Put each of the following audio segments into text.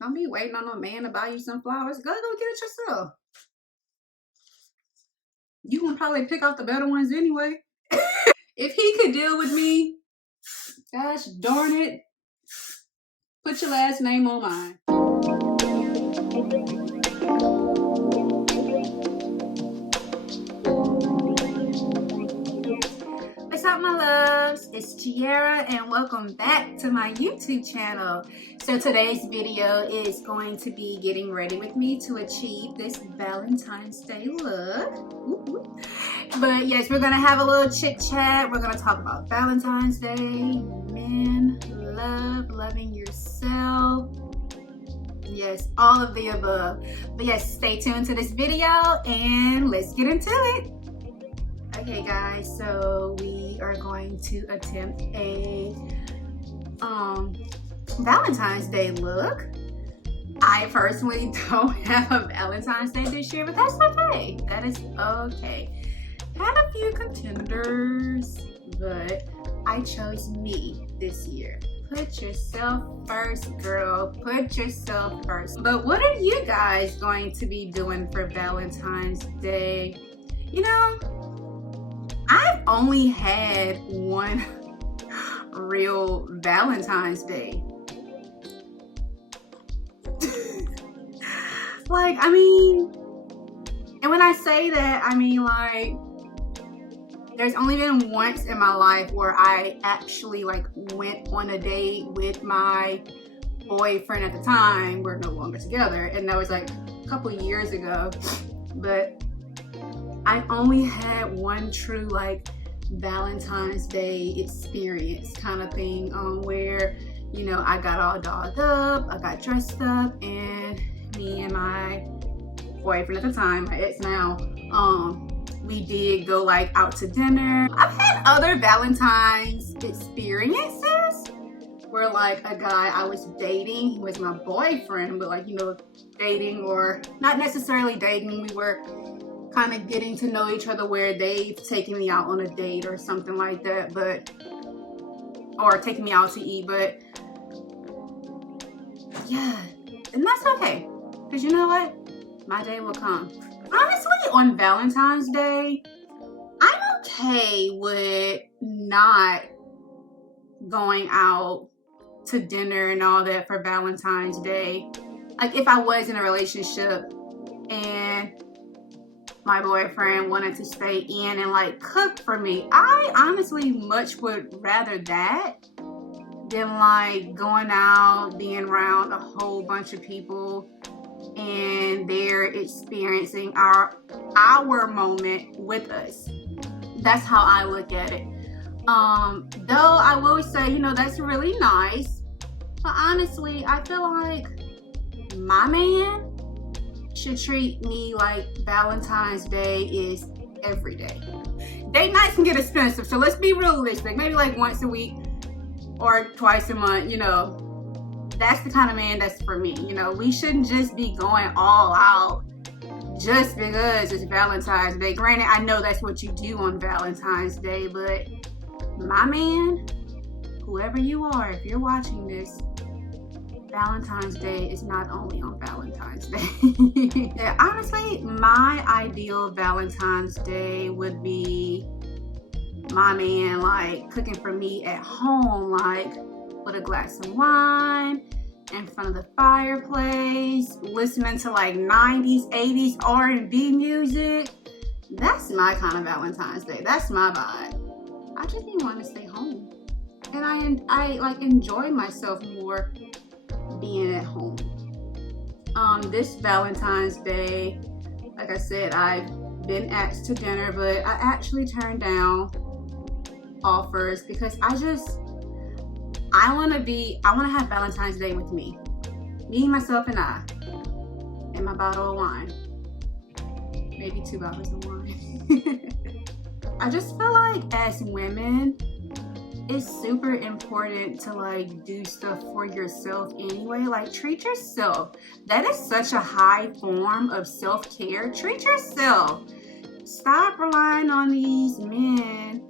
Don't be waiting on a man to buy you some flowers. Go get it yourself. You can probably pick out the better ones anyway. If he could deal with me, gosh darn it, put your last name on mine. What's up, my loves? It's Giara and welcome back to my YouTube channel. So today's video is going to be getting ready with me to achieve this Valentine's Day look. But yes, we're gonna have a little chit chat. We're gonna talk about Valentine's Day, men, love, loving yourself. Yes, all of the above. But yes, stay tuned to this video and let's get into it. Okay guys, so we are going to attempt a Valentine's Day look. I personally don't have a Valentine's Day this year, but that's okay. That is okay. Had a few contenders, but I chose me this year. Put yourself first, girl. Put yourself first. But what are you guys going to be doing for Valentine's Day? You know, I've only had one real Valentine's Day. Like, I mean, and when I say that, I mean like, there's only been once in my life where I actually like went on a date with my boyfriend at the time. We're no longer together, and that was like a couple years ago. But I only had one true like Valentine's Day experience kind of thing, where, you know, I got all dolled up, I got dressed up, and me and my boyfriend at the time, my ex now, we did go like out to dinner. I've had other Valentine's experiences where like a guy I was dating, he was my boyfriend, but like, you know, dating or not necessarily dating, we were kind of getting to know each other where they've taken me out on a date or something like that, but, or taking me out to eat, but yeah, and that's okay, because you know what? My day will come. Honestly, on Valentine's Day, I'm okay with not going out to dinner and all that for Valentine's Day. Like if I was in a relationship and my boyfriend wanted to stay in and like cook for me, I honestly much would rather that than like going out, being around a whole bunch of people and they're experiencing our moment with us. That's how I look at it. Though I will say, you know, that's really nice, but honestly I feel like my man should treat me like Valentine's Day is every day. Date nights can get expensive, so let's be realistic. Maybe like once a week or twice a month, you know. That's the kind of man that's for me. You know, we shouldn't just be going all out just because it's Valentine's Day. Granted, I know that's what you do on Valentine's Day, but my man, whoever you are, if you're watching this, Valentine's Day is not only on Valentine's Day. Yeah, honestly, my ideal Valentine's Day would be my man like cooking for me at home, like with a glass of wine in front of the fireplace, listening to like 90s, 80s R&B music. That's my kind of Valentine's Day. That's my vibe. I just didn't want to stay home, and I like enjoy myself more being at home. This Valentine's Day, like I said, I've been asked to dinner, but I actually turned down offers because I want to have Valentine's Day with me, myself, and I, and my bottle of wine, maybe 2 bottles of wine. I just feel like as women, it's super important to like do stuff for yourself anyway. Like treat yourself. That is such a high form of self-care. Treat yourself. Stop relying on these men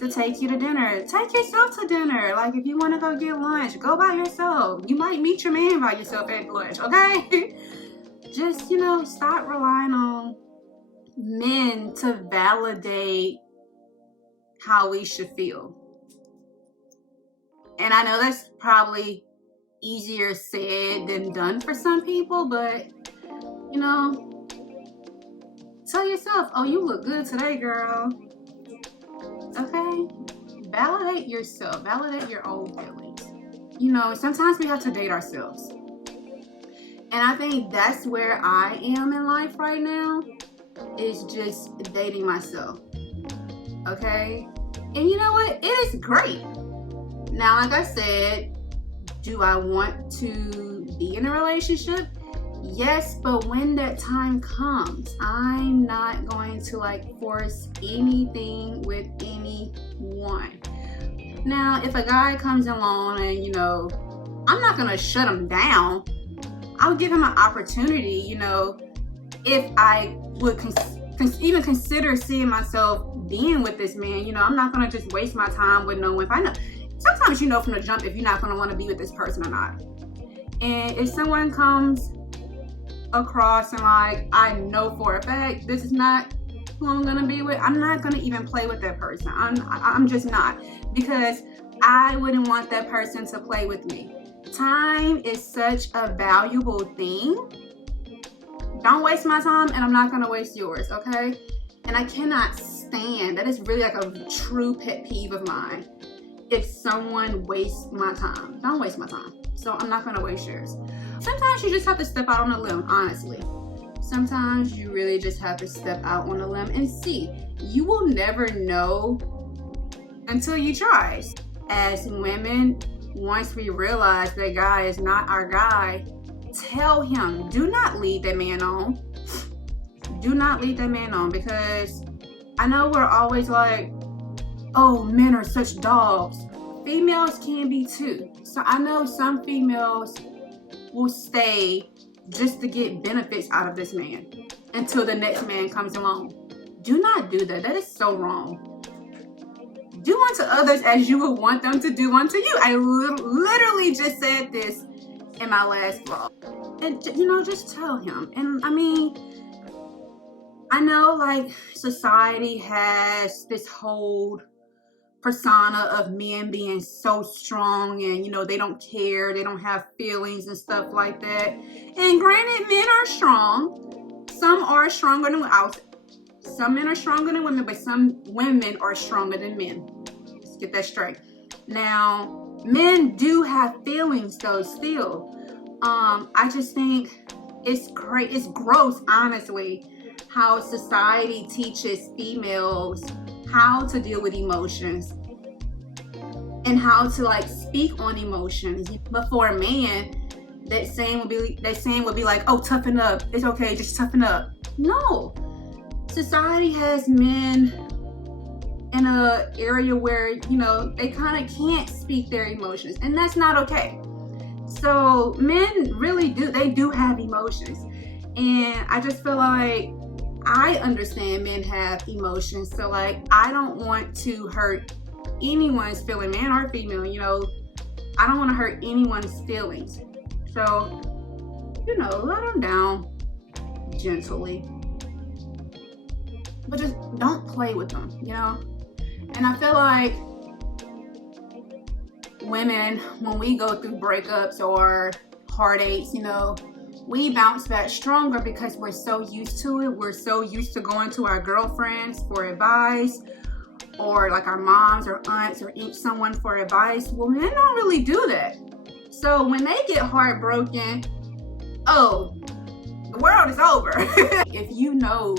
to take you to dinner. Take yourself to dinner. Like, if you want to go get lunch, go by yourself. You might meet your man by yourself at lunch, okay? Just, you know, stop relying on men to validate how we should feel. And I know that's probably easier said than done for some people, but, you know, tell yourself, oh, you look good today, girl. Okay? Validate yourself. Validate your own feelings. You know, sometimes we have to date ourselves. And I think that's where I am in life right now, is just dating myself. Okay? And you know what? It is great. Now, like I said, do I want to be in a relationship? Yes, but when that time comes, I'm not going to like force anything with anyone. Now, if a guy comes along and, you know, I'm not gonna shut him down. I'll give him an opportunity, you know, if I would even consider seeing myself being with this man. You know, I'm not gonna just waste my time with no one. If I know, sometimes you know from the jump if you're not gonna want to be with this person or not. And if someone comes across and like, I know for a fact this is not who I'm gonna be with, I'm not gonna even play with that person. I'm just not, because I wouldn't want that person to play with me. Time is such a valuable thing. Don't waste my time, and I'm not gonna waste yours, okay? And I cannot stand, that is really like a true pet peeve of mine, if someone wastes my time. Don't waste my time. So I'm not gonna waste yours. Sometimes you just have to step out on a limb, honestly. Sometimes you really just have to step out on a limb and see. You will never know until you try. As women, once we realize that guy is not our guy, tell him. Do not lead that man on. Do not lead that man on, because I know we're always like, oh, men are such dogs. Females can be too. So I know some females will stay just to get benefits out of this man until the next man comes along. Do not do that. That is so wrong. Do unto others as you would want them to do unto you. I literally just said this in my last vlog. And, you know, just tell him. And I mean, I know like society has this whole persona of men being so strong and, you know, they don't care, they don't have feelings and stuff like that. And granted, men are strong. Some are stronger than some men are stronger than women, but some women are stronger than men. Let's get that straight. Now, men do have feelings though still. I just think it's gross, honestly, how society teaches females how to deal with emotions and how to like speak on emotions. But for a man, that saying would be like, oh, toughen up. It's okay, just toughen up. No. Society has men in an area where, you know, they kind of can't speak their emotions, and that's not okay. So men really do have emotions. And I just feel like I understand men have emotions. So like, I don't want to hurt anyone's feeling, man or female, you know, I don't want to hurt anyone's feelings. So, you know, let them down gently. But just don't play with them, you know? And I feel like women, when we go through breakups or heartaches, you know, we bounce back stronger because we're so used to it. We're so used to going to our girlfriends for advice, or like our moms or aunts or someone for advice. Well, men don't really do that. So when they get heartbroken, oh, the world is over. If you know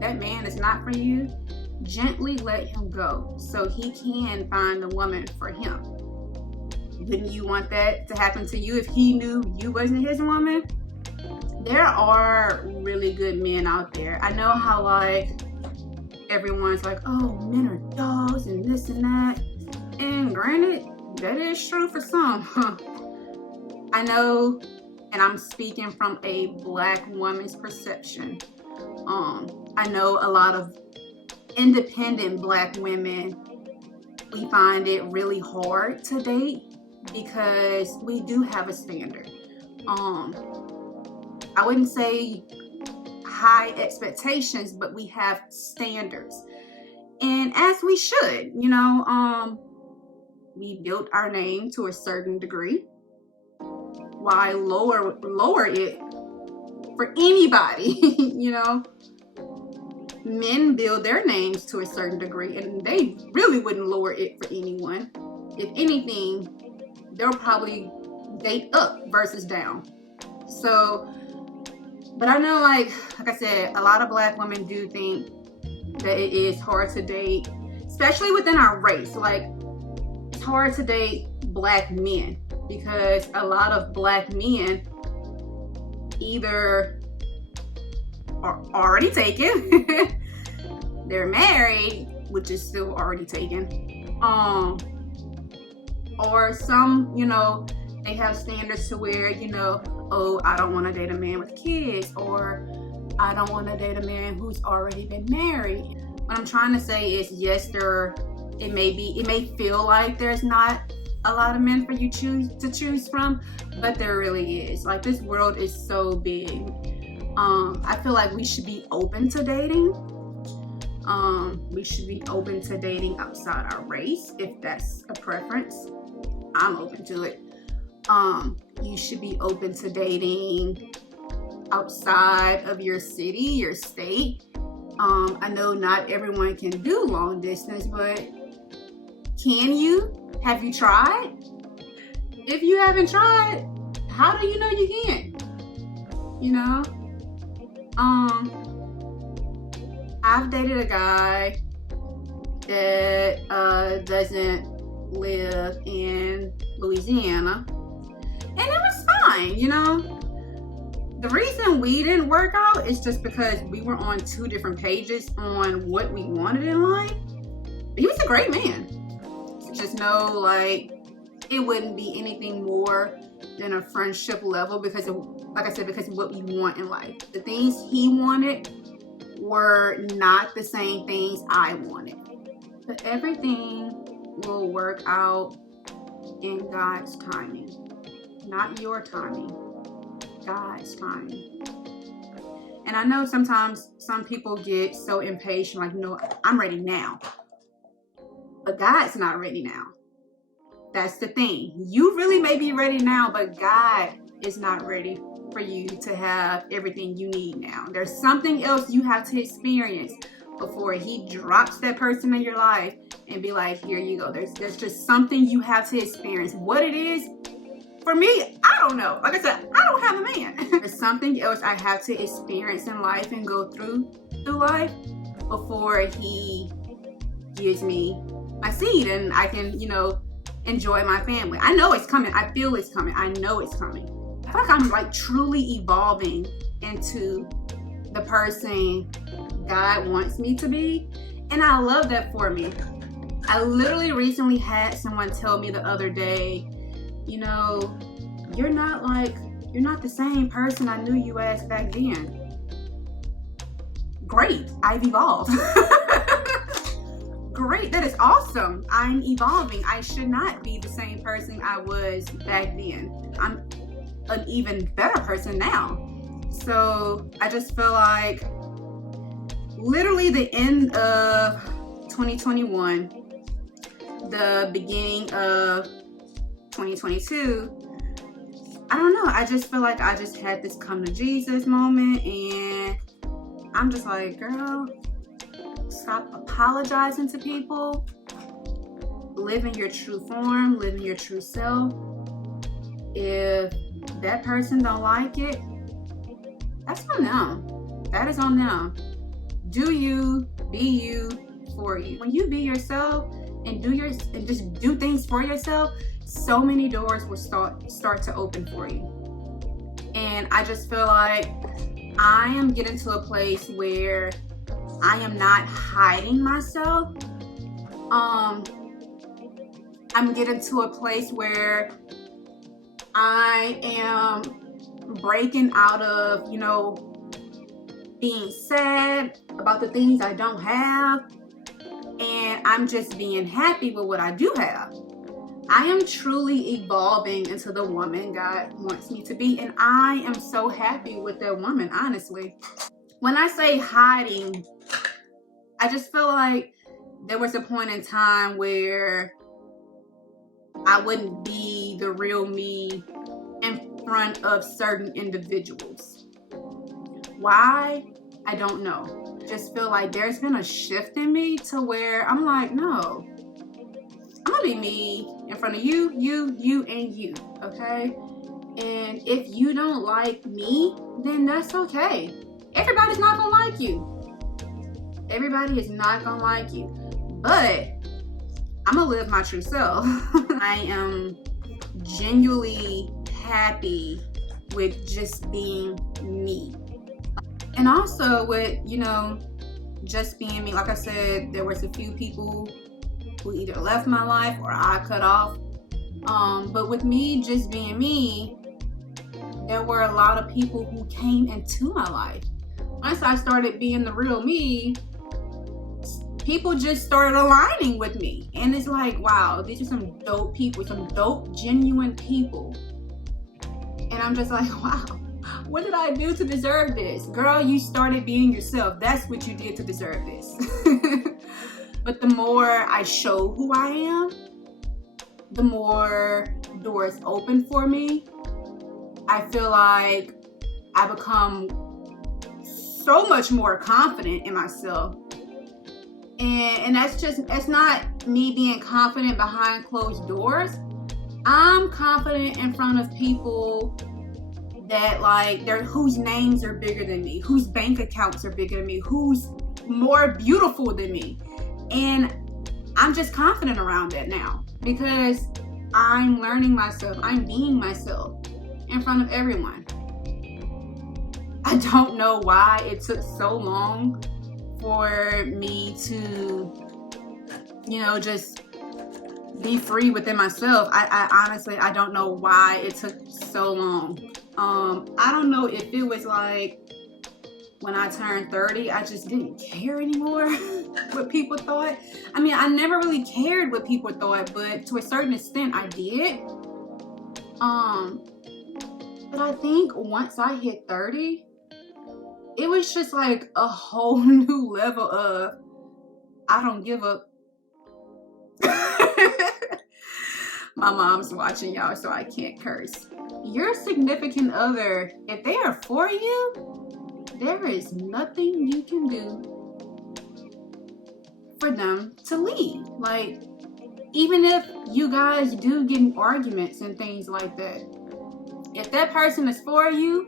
that man is not for you, gently let him go so he can find a woman for him. Wouldn't you want that to happen to you if he knew you wasn't his woman? There are really good men out there. I know how like everyone's like, oh, men are dogs and this and that. And granted, that is true for some. I know, and I'm speaking from a Black woman's perception. I know a lot of independent Black women we find it really hard to date because we do have a standard. I wouldn't say high expectations, but we have standards. And as we should, we built our name to a certain degree. Why lower it for anybody? Men build their names to a certain degree, and they really wouldn't lower it for anyone. If anything, they'll probably date up versus down. So, but I know, like I said, a lot of Black women do think that it is hard to date, especially within our race. Like, it's hard to date Black men because a lot of Black men either are already taken, they're married, which is still already taken, or some, they have standards to where, oh, I don't want to date a man with kids, or I don't want to date a man who's already been married. What I'm trying to say is, yes, it may feel like there's not a lot of men for you to choose from, but there really is. Like, this world is so big. I feel like we should be open to dating. We should be open to dating outside our race, if that's a preference. I'm open to it. You should be open to dating outside of your city, your state. I know not everyone can do long distance, but can you? Have you tried? If you haven't tried, how do you know you can? I've dated a guy that doesn't live in Louisiana, and it was fine. The reason we didn't work out is just because we were on two different pages on what we wanted in life. But he was a great man. Just know, like, it wouldn't be anything more than a friendship level because of, like I said, because of what we want in life. The things he wanted were not the same things I wanted. But everything will work out in God's timing. Not your timing, God's timing. And I know sometimes some people get so impatient, like, no, I'm ready now. But God's not ready now. That's the thing. You really may be ready now, but God is not ready for you to have everything you need now. There's something else you have to experience before he drops that person in your life and be like, here you go. There's just something you have to experience. What it is, for me, I don't know. Like I said, I don't have a man. There's something else I have to experience in life and go through life before he gives me my seed and I can, enjoy my family. I know it's coming. I feel it's coming. I know it's coming. I feel like I'm like truly evolving into the person God wants me to be. And I love that for me. I literally recently had someone tell me the other day, you're not the same person I knew you as back then. Great. I've evolved. Great, that is awesome. I'm evolving. I should not be the same person I was back then. I'm an even better person now. So I just feel like literally the end of 2021, the beginning of 2022, I don't know. I just feel like I just had this come to Jesus moment, and I'm just like, girl, stop apologizing to people. Live in your true form. Live in your true self. If that person don't like it, that's on them. That is on them. Do you, be you, for you. When you be yourself and just do things for yourself, so many doors will start to open for you. And I just feel like I am getting to a place where I am not hiding myself. I'm getting to a place where I am breaking out of, being sad about the things I don't have and I'm just being happy with what I do have. I am truly evolving into the woman God wants me to be, and I am so happy with that woman, honestly. When I say hiding, I just feel like there was a point in time where I wouldn't be the real me in front of certain individuals. Why? I don't know. Just feel like there's been a shift in me to where I'm like, no, I'm gonna be me in front of you, and you, okay? And if you don't like me, then that's okay. Everybody's not gonna like you. Everybody is not gonna like you. But I'm gonna live my true self. I am genuinely happy with just being me. And also with, just being me. Like I said, there was a few people who either left my life or I cut off. But with me just being me, there were a lot of people who came into my life. Once I started being the real me, people just started aligning with me. And it's like, wow, these are some dope people, some dope, genuine people. And I'm just like, wow, what did I do to deserve this? Girl, you started being yourself. That's what you did to deserve this. But the more I show who I am, the more doors open for me. I feel like I become so much more confident in myself. And that's not me being confident behind closed doors. I'm confident in front of people that whose names are bigger than me, whose bank accounts are bigger than me, who's more beautiful than me. And I'm just confident around that now because I'm learning myself. I'm being myself in front of everyone. I don't know why it took so long for me to, just be free within myself. I honestly, I don't know why it took so long. I don't know if it was like when I turned 30, I just didn't care anymore what people thought. I mean, I never really cared what people thought, but to a certain extent I did. But I think once I hit 30, it was just like a whole new level of I don't give up. My mom's watching, y'all, so I can't curse. Your significant other, if they are for you, there is nothing you can do for them to leave. Like, even if you guys do get in arguments and things like that, if that person is for you,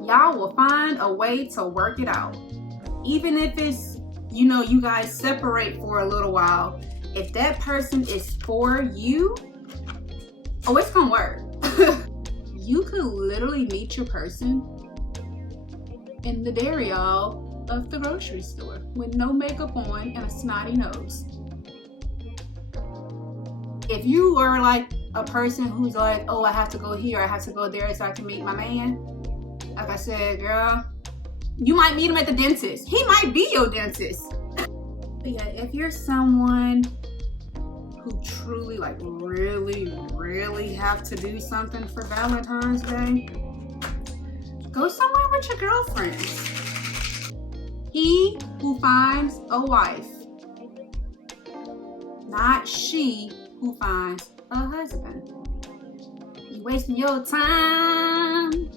y'all will find a way to work it out. Even if it's, you guys separate for a little while, if that person is for you, it's gonna work. You could literally meet your person in the dairy aisle of the grocery store with no makeup on and a snotty nose. If you are like a person who's like, oh, I have to go here, I have to go there so I can meet my man, like I said, girl, you might meet him at the dentist. He might be your dentist. But yeah, if you're someone who truly really have to do something for Valentine's Day, go somewhere with your girlfriends. He who finds a wife, not she who finds a husband. You wasting your time.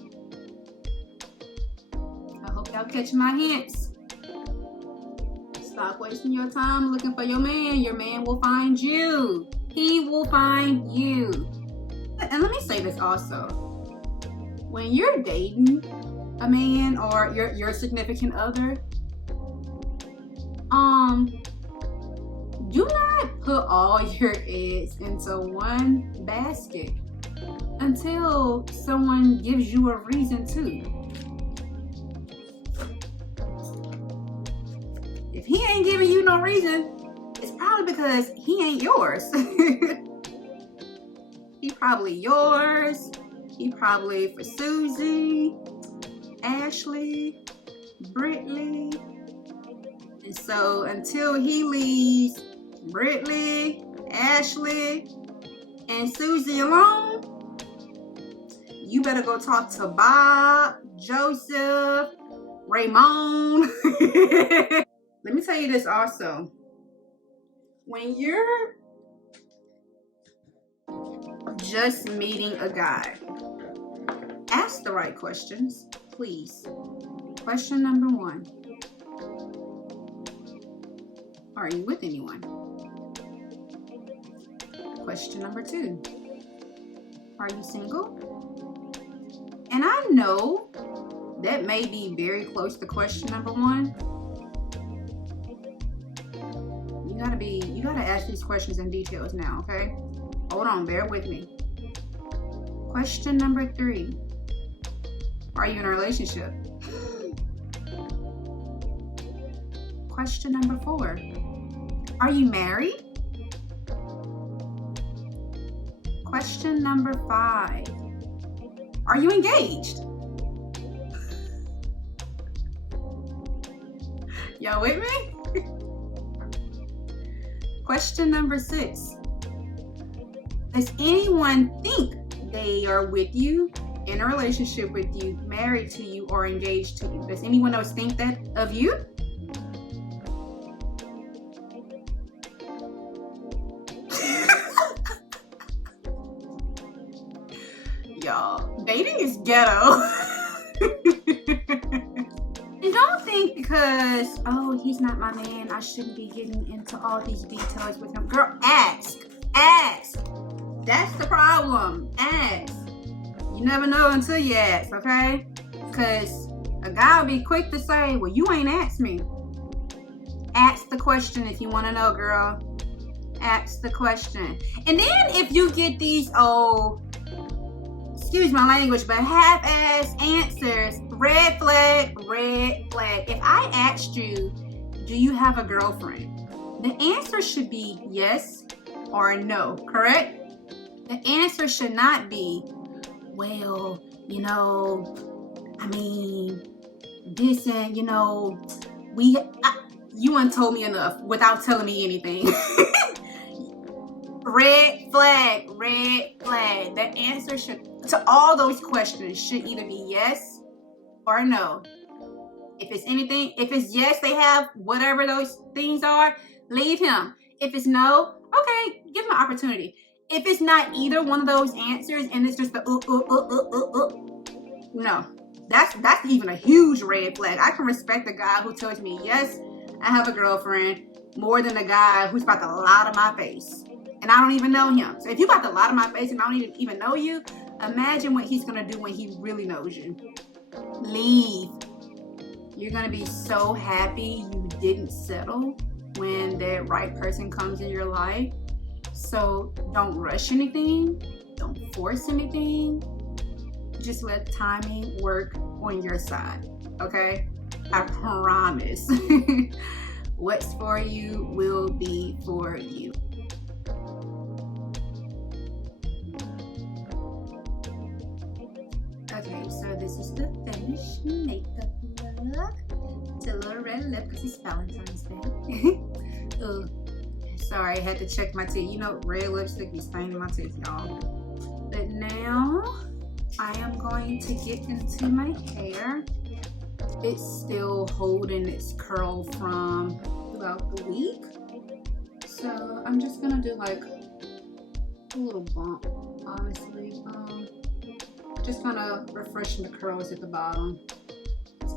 I hope y'all catching my hints. Stop wasting your time looking for your man. Your man will find you. He will find you. And let me say this also. When you're dating a man or your significant other, do not put all your eggs into one basket until someone gives you a reason to. If he ain't giving you no reason, it's probably because he ain't yours. He probably yours. He probably for Susie, Ashley, Brittany, and So until he leaves Brittany, Ashley, and Susie alone, you better go talk to Bob, Joseph, Raymond. Let me tell you this also. When you're just meeting a guy, ask the right questions, please. Question number 1. Are you with anyone? Question number 2. Are you single? And I know that may be very close to question number 1. You gotta ask these questions in details now, okay? Hold on, bear with me. Question number 3. Are you in a relationship? Question number 4. Are you married? Question number 5. Are you engaged? Y'all with me? Question number 6. Does anyone think they are with you, in a relationship with you, married to you, or engaged to you? Does anyone else think that of you? Y'all, dating is ghetto. And don't think because, oh, he's not my man, I shouldn't be getting into all these details with him. Girl, ask. That's the problem. Ask. You never know until you ask, okay? Because a guy will be quick to say, well, you ain't asked me. Ask the question if you want to know, girl. Ask the question. And then if you get these, excuse my language, but half-ass answers, red flag, red flag. If I asked you, do you have a girlfriend? The answer should be yes or no, correct? The answer should not be, well, this and, you ain't told me enough without telling me anything. Red flag, red flag. The answer to all those questions should either be yes or no. If it's yes, they have whatever those things are, leave him. If it's no, okay, give him an opportunity. If it's not either one of those answers and it's just the no, that's even a huge red flag. I can respect the guy who tells me, yes, I have a girlfriend, more than the guy who's about to lie to my face. And I don't even know him. So if you about to lie to my face and I don't even know you, imagine what he's going to do when he really knows you. Leave. You're going to be so happy you didn't settle when that right person comes in your life. So don't rush anything. Don't force anything. Just let timing work on your side. Okay? I promise. What's for you will be for you. Okay, so this is the finished makeup look. It's a little red lip because it's Valentine's Day. Ugh. Sorry, I had to check my teeth. Red lipstick be staining my teeth, y'all. But now I am going to get into my hair. It's still holding its curl from throughout the week. So I'm just gonna do like a little bump, honestly. Just kind of refreshing the curls at the bottom.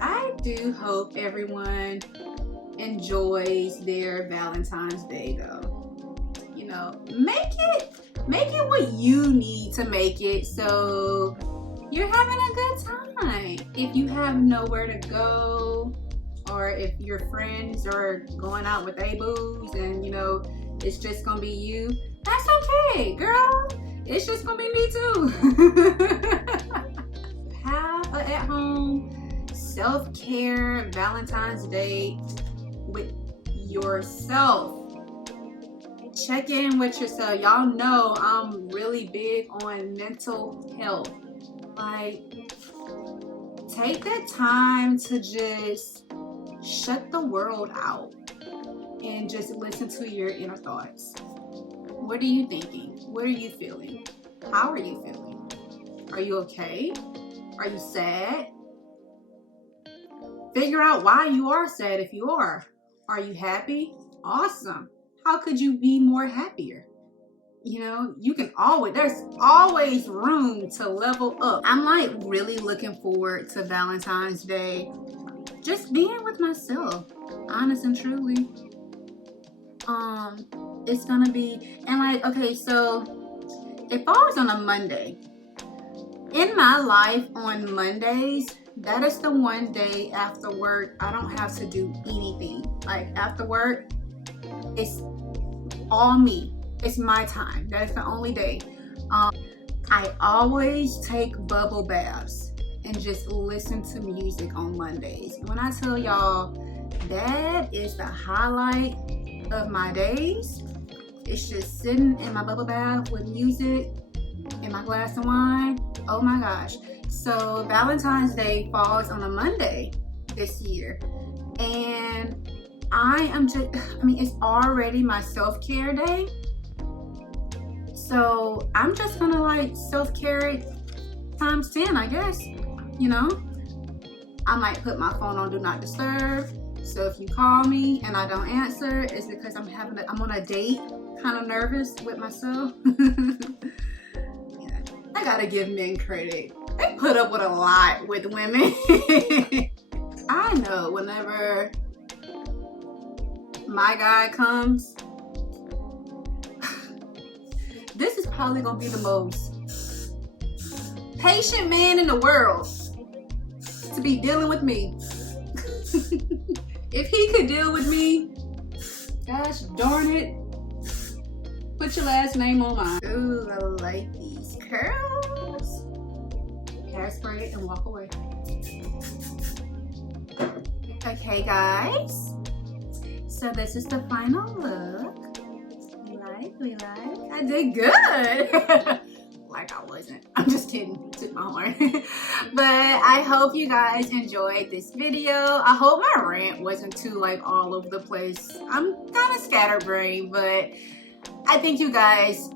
I do hope everyone enjoys their Valentine's Day though. Make it what you need to make it so you're having a good time. If you have nowhere to go, or if your friends are going out with they boos and it's just gonna be you, that's okay, girl. It's just gonna be me too. Have an at-home self-care Valentine's Day with yourself. Check in with yourself. Y'all know I'm really big on mental health. Like, take that time to just shut the world out and just listen to your inner thoughts. What are you thinking? What are you feeling? How are you feeling? Are you okay? Are you sad? Figure out why you are sad if you are. Are you happy? Awesome. How could you be more happier? You know, there's always room to level up. I'm like really looking forward to Valentine's Day. Just being with myself, honest and truly. It's gonna be, and like, okay, so it falls on a Monday. In my life on Mondays, that is the one day after work I don't have to do anything. Like after work, it's all me. It's my time. That's the only day. I always take bubble baths and just listen to music on Mondays. When I tell y'all that is the highlight of my days, it's just sitting in my bubble bath with music and my glass of wine. Oh my gosh. So Valentine's Day falls on a Monday this year. And it's already my self-care day. So I'm just gonna like self-care it times 10, I guess. You know, I might put my phone on do not disturb. So if you call me and I don't answer, it's because I'm on a date, kind of nervous with myself. Yeah, I gotta give men credit. They put up with a lot with women. I know whenever my guy comes, this is probably gonna be the most patient man in the world to be dealing with me. If he could deal with me, gosh darn it, put your last name on mine. Ooh, I like these curls. Hairspray it and walk away. Okay guys, so this is the final look. We like. I did good. Like I wasn't. I'm just kidding. Took my horn. But I hope you guys enjoyed this video. I hope my rant wasn't too like all over the place. I'm kind of scatterbrained, but I think you guys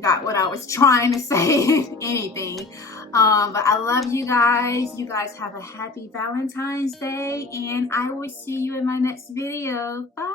got what I was trying to say, if anything. But I love you guys. You guys have a happy Valentine's Day, and I will see you in my next video. Bye.